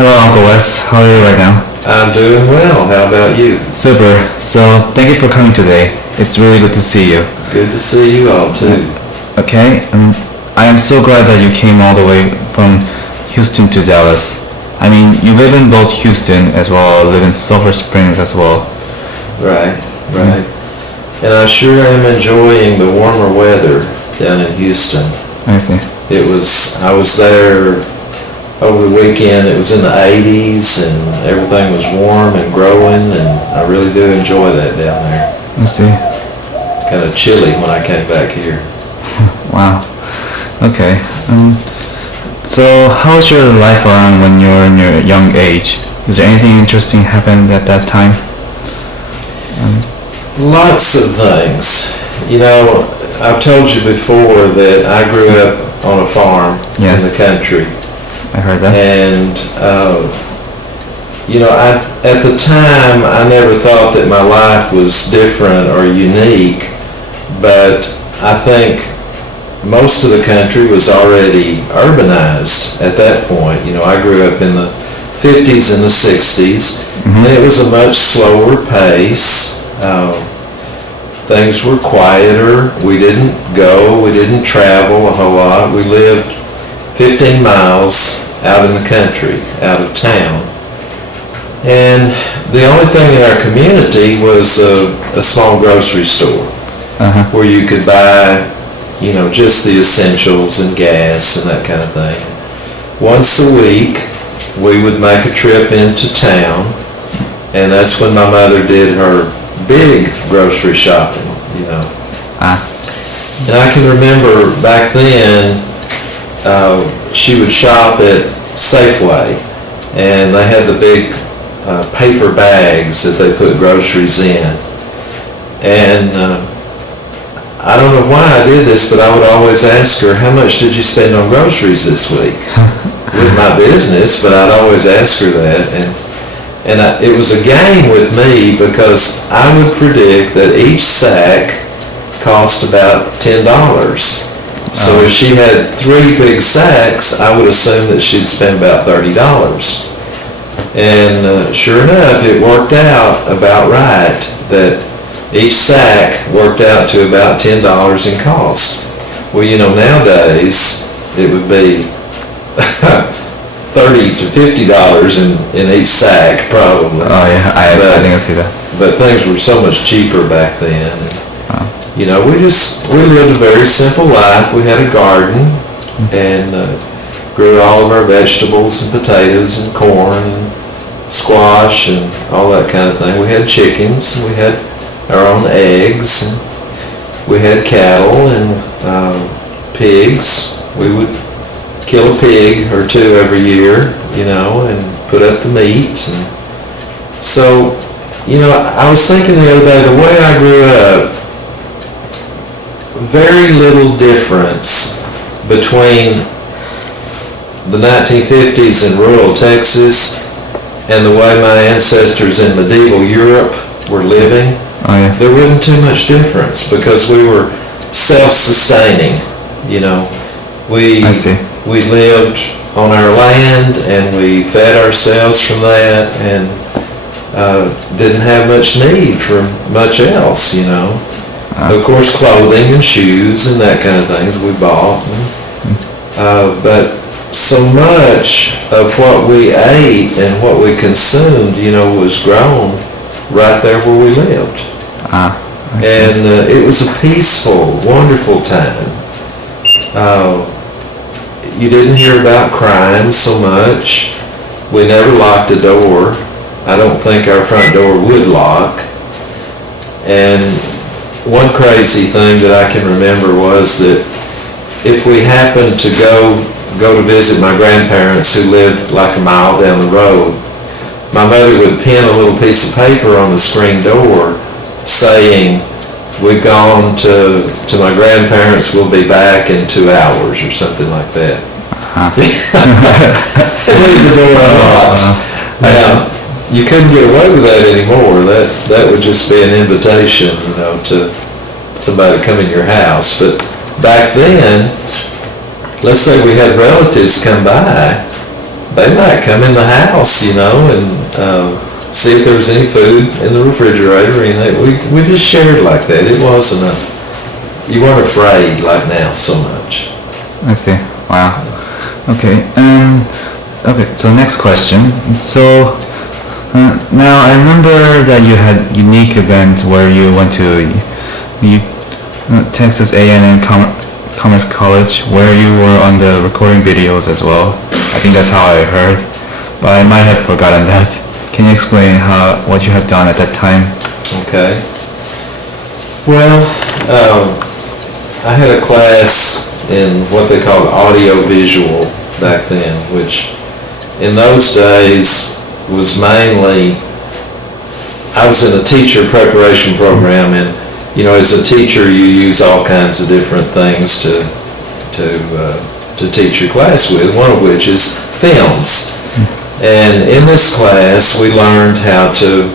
Hello, Uncle Wes. How are you right now? I'm doing well. How about you? Super. So, thank you for coming today. It's really good to see you. Good to see you all too. Okay. I am so glad that you came all the way from Houston to Dallas. I mean, you live in both Houston as well, live in Sulphur Springs as well. Right. And I sure am enjoying the warmer weather down in Houston. I see. I was there over the weekend. It was in the 80s and everything was warm and growing, and I really do enjoy that down there. I see. Kind of chilly when I came back here. Wow. Okay. So, how's your life around when you're in your young age? Is there anything interesting happened at that time? Lots of things. I've told you before that I grew up on a farm in the country. I heard that. And, at the time, I never thought that my life was different or unique, but I think most of the country was already urbanized at that point. I grew up in the 50s and the 60s, and it was a much slower pace. Things were quieter. We didn't travel a whole lot. We lived 15 miles out in the country, out of town. And the only thing in our community was a small grocery store where you could buy, just the essentials and gas and that kind of thing. Once a week, we would make a trip into town, and that's when my mother did her big grocery shopping. And I can remember back then, she would shop at Safeway, and they had the big paper bags that they put groceries in. And I don't know why I did this, but I would always ask her, how much did you spend on groceries this week? It was my business, but I'd always ask her that. And it was a game with me because I would predict that each sack cost about $10. So if she had 3 big sacks, I would assume that she'd spend about $30. And sure enough, it worked out about right that each sack worked out to about $10 in cost. Well, nowadays it would be $30 to $50 in each sack, probably. Oh yeah, I think I see that. But things were so much cheaper back then. We lived a very simple life. We had a garden and grew all of our vegetables and potatoes and corn and squash and all that kind of thing. We had chickens, and we had our own eggs, and we had cattle and pigs. We would kill a pig or two every year, and put up the meat. And so, I was thinking the other day, the way I grew up, very little difference between the 1950s in rural Texas and the way my ancestors in medieval Europe were living. Oh, yeah. There wasn't too much difference because we were self-sustaining. I see. We lived on our land and we fed ourselves from that and didn't have much need for much else. Of course, clothing and shoes and that kind of things we bought. But so much of what we ate and what we consumed, was grown right there where we lived. And it was a peaceful, wonderful time. You didn't hear about crime so much. We never locked a door. I don't think our front door would lock. And one crazy thing that I can remember was that if we happened to go to visit my grandparents who lived like a mile down the road, my mother would pin a little piece of paper on the screen door saying, "We've gone to my grandparents, we'll be back in 2 hours," or something like that. Leave the door unlocked. Now, you couldn't get away with that anymore. That would just be an invitation, to somebody to come in your house. But back then, let's say we had relatives come by, they might come in the house, and see if there was any food in the refrigerator or anything. We just shared like that. It wasn't you weren't afraid like now so much. I see. Wow. Okay. Okay. So next question. So now I remember that you had unique event where you went to Texas A&M Commerce College, where you were on the recording videos as well. I think that's how I heard, but I might have forgotten that. Can you explain what you have done at that time? Okay. Well, I had a class in what they called audio-visual back then, which in those days was mainly, I was in a teacher preparation program, and as a teacher you use all kinds of different things to teach your class with, one of which is films. And in this class we learned how to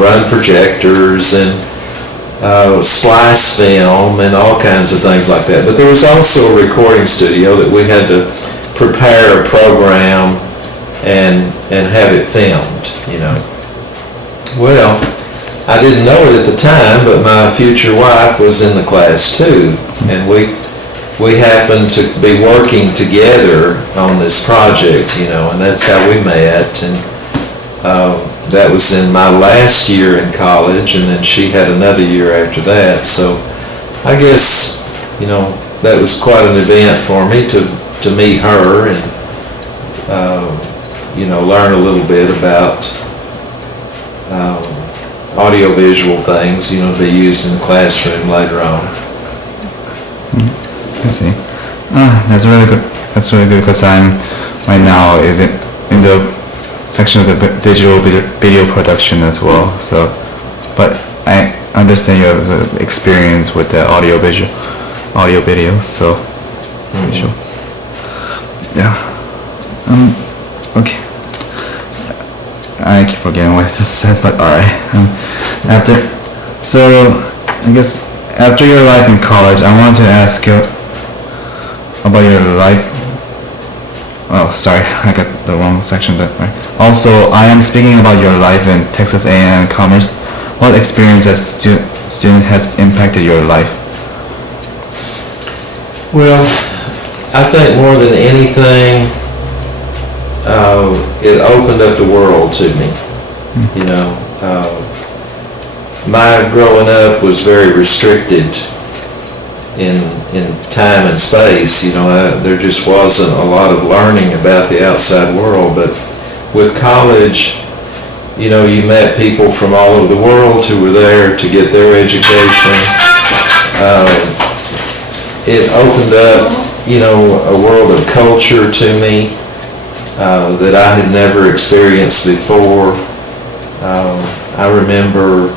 run projectors and splice film and all kinds of things like that. But there was also a recording studio that we had to prepare a program and have it filmed. Well, I didn't know it at the time, but my future wife was in the class too, and we happened to be working together on this project, and that's how we met. And that was in my last year in college, and then she had another year after that. So I guess, that was quite an event for me to meet her and, learn a little bit about audiovisual things, to be used in the classroom later on. I see. That's really good. That's really good because I'm right now in the section of the digital video production as well. So, but I understand your experience with the audio video. So, sure. Yeah. Okay. I keep forgetting what I just said, but alright. I guess after your life in college, I wanted to ask you about your life. Oh, sorry, I got the wrong section there. Right. Also, I am speaking about your life in Texas A&M Commerce. What experience as student has impacted your life? Well, I think more than anything, it opened up the world to me. My growing up was very restricted in time and space. There just wasn't a lot of learning about the outside world. But with college, you met people from all over the world who were there to get their education. It opened up, a world of culture to me that I had never experienced before. I remember,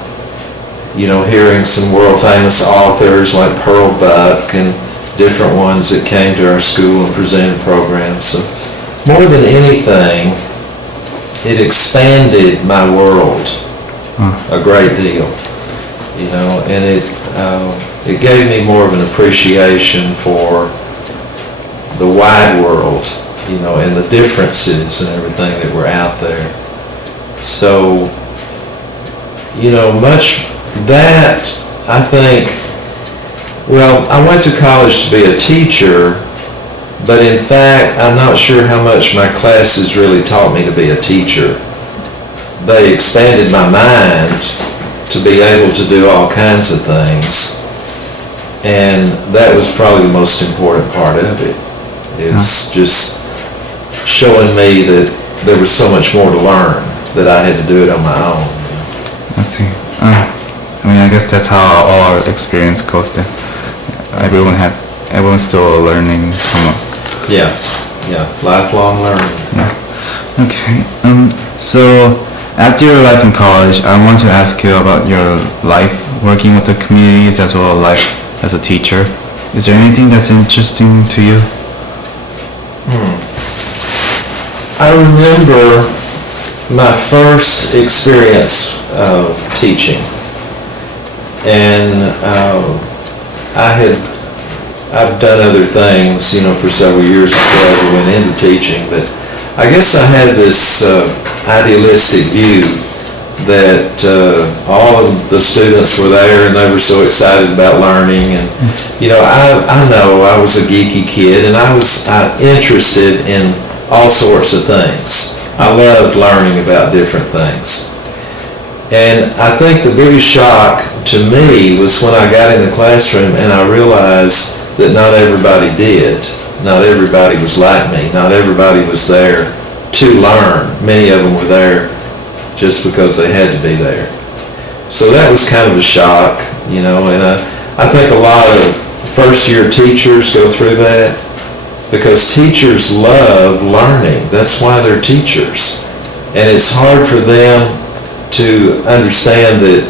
hearing some world famous authors like Pearl Buck and different ones that came to our school and presented programs. So more than anything, it expanded my world a great deal, and it gave me more of an appreciation for the wide world, and the differences and everything that were out there. So, much that, I think, well, I went to college to be a teacher, but in fact, I'm not sure how much my classes really taught me to be a teacher. They expanded my mind to be able to do all kinds of things, and that was probably the most important part of it, is just showing me that there was so much more to learn, that I had to do it on my own. I see. I guess that's how all our experience goes then. Everyone's still learning from Yeah, lifelong learning. Yeah. Okay. So after your life in college, I want to ask you about your life working with the communities as well as life as a teacher. Is there anything that's interesting to you? I remember my first experience teaching, and I've done other things, for several years before I ever went into teaching, but I guess I had this idealistic view that all of the students were there and they were so excited about learning. And, you know, I know I was a geeky kid and I was interested in all sorts of things. I loved learning about different things. And I think the biggest shock to me was when I got in the classroom and I realized that not everybody did. Not everybody was like me. Not everybody was there to learn. Many of them were there just because they had to be there. So that was kind of a shock, you know, and I think a lot of first-year teachers go through that because teachers love learning. That's why they're teachers. And it's hard for them to understand that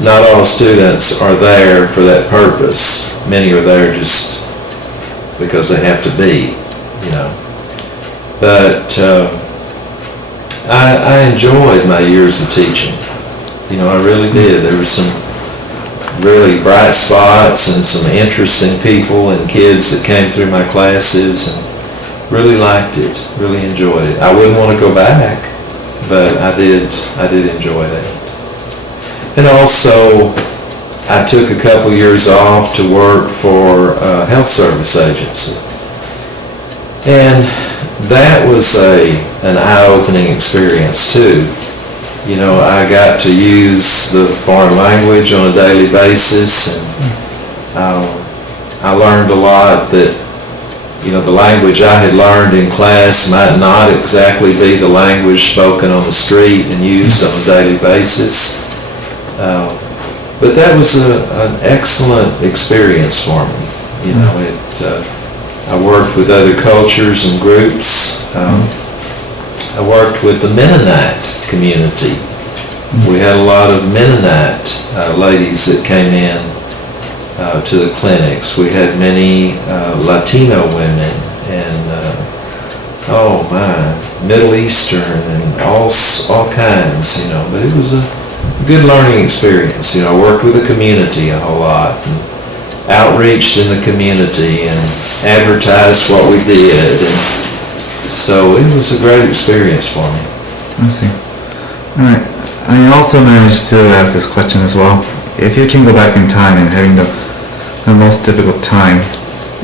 not all students are there for that purpose. Many are there just because they have to be, you know. But I enjoyed my years of teaching. You know, I really did. There were some really bright spots and some interesting people and kids that came through my classes, and really liked it, really enjoyed it. I wouldn't want to go back, but I did enjoy that. And also, I took a couple years off to work for a health service agency. And that was an eye-opening experience too. You know, I got to use the foreign language on a daily basis, and I learned a lot that, you know, the language I had learned in class might not exactly be the language spoken on the street and used on a daily basis. But that was an excellent experience for me. You know, I worked with other cultures and groups. I worked with the Mennonite community. We had a lot of Mennonite ladies that came in to the clinics. We had many Latino women and oh my, Middle Eastern and all kinds, you know. But it was a good learning experience. You know, I worked with the community a whole lot and outreached in the community and advertised what we did, and so it was a great experience for me. I see. All right. I also managed to ask this question as well. If you can go back in time and having the most difficult time,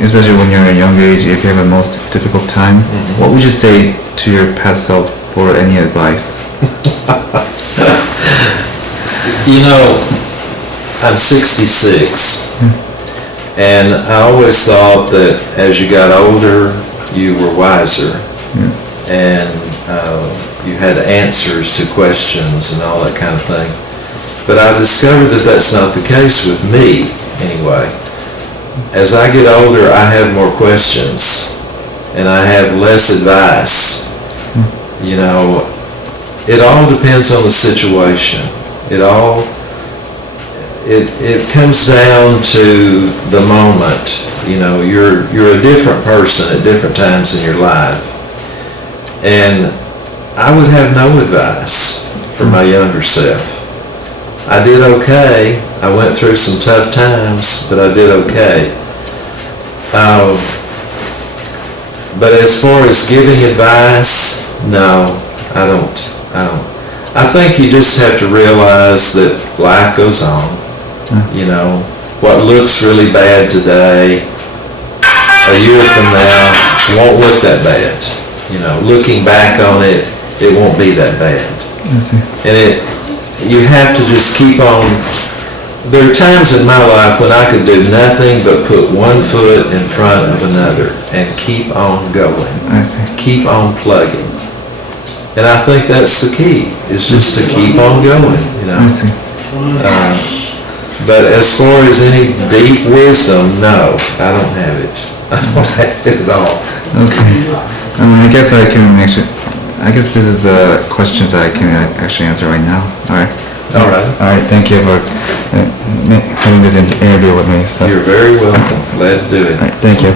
especially when you're at a young age, if you have a most difficult time, what would you say to your past self for any advice? You know, I'm 66, and I always thought that as you got older, you were wiser, and you had answers to questions and all that kind of thing. But I discovered that that's not the case with me, anyway. As I get older, I have more questions, and I have less advice. You know, it all depends on the situation. It comes down to the moment. You know, you're a different person at different times in your life. And I would have no advice for my younger self. I did okay. I went through some tough times, but I did okay. But as far as giving advice, no, I don't. I think you just have to realize that life goes on. You know, what looks really bad today, a year from now, won't look that bad. You know, looking back on it, it won't be that bad. And you have to just keep on. There are times in my life when I could do nothing but put one foot in front of another and keep on going. Keep on plugging. And I think that's the key, is just to keep on going, you know. But as far as any deep wisdom, no, I don't have it. I don't have it at all. Okay. I guess this is the questions I can actually answer right now. All right. All right. All right. Thank you for having this interview with me. So. You're very welcome. Glad to do it. All right. Thank you.